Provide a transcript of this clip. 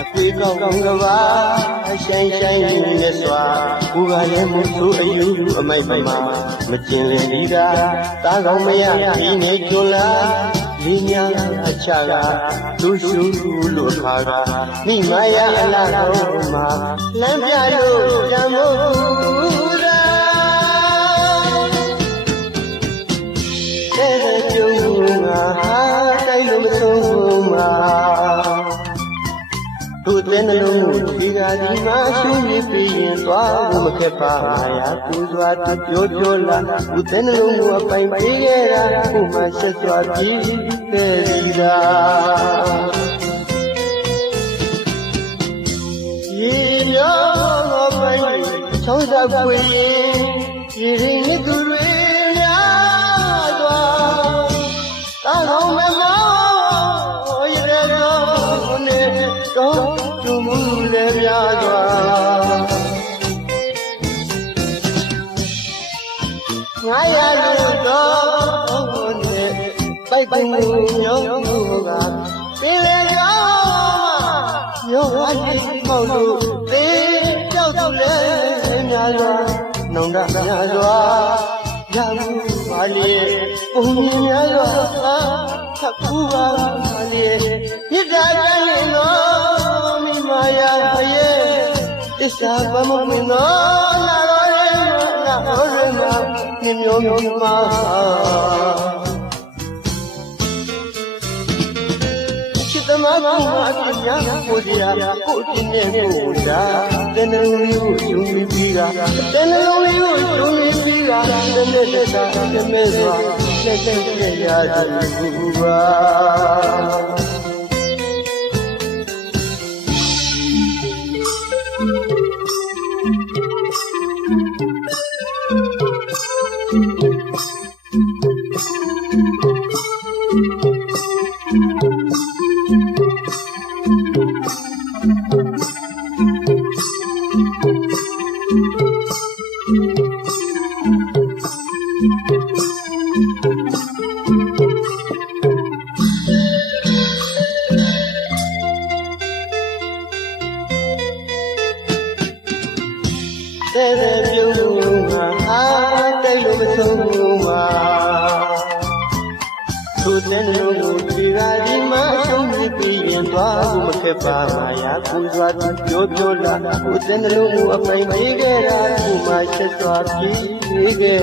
အကွေကောင်းကောင်းကပါဆိုင်ဆိုင်နဲ့စွာဘူကလည်းမို့ဆိုအယူအမိုက်မိုက်မှာမကျင်လေဒီကတားကောင်းမရဒီနေကျွလာဒီညာအချကသူရှူလို့ခါကမိမရအလားတော်မှာလမ်းပြလို့တမို့ရာတဲ့ကျုံငါဟာတိုက်လို့မဆုံးမှာသူတဲ့နှလုံးကိုဒီကဒီမှာရှုမြည်ပြီးရင်သွားလို့မခက်ပါရာသူစွာသူပြောလာသူတဲ့နှလုံးကိုအပိုင်ပေးခဲ့တာခုမှဆက်စွာပြီးတဲ့ဒီသာရေရောပိုင်ချောင်းသာပွေရင်ရေရင်းနဲ့သူတွေများသွားတာကောင်းမမောရတဲ့တော့နဲ့တော့ကျမှုလည်းများသွားငါရလို့တော့နဲ့ပိုက်ပိုက်ရောကတေးလေကြောရောအကြီးမောက်လို့တေးကြောက်တော့လည်းများစွာနောင်တများစွာရမှုပါလေပုံမြင်များစွာခပ်ပူပါလေမြစ်တာရင်တော့မိမရရဲ့တစ္ဆာပမမင်းတော့လာတော့လာတော့လာမြင်မျိုးမျိုးမှာသမားကအပြာကိုကြရာကိုတင်းနဲ့ကိုဒါတဏှာလေးကိုယုံပြီးတာတဏှာလေးကိုယုံပြီးတာတမဲ့တဲ့တာတမဲ့စွာလက်တဲ့ရသူပါတဲ့ပြုံးလုံးကအားတိုက်လို့မဆုံးမှာသူတဲ့လုံးကိုဒီကဒီမှာဆုံးပြီးရင်သွားဖို့မခက်ပါရာကိုစွာသူပြောလာသူတဲ့လုံးကိုအပိုင်ပေးခဲ့တာဒီမှာဆက်စွာပြီးခဲ့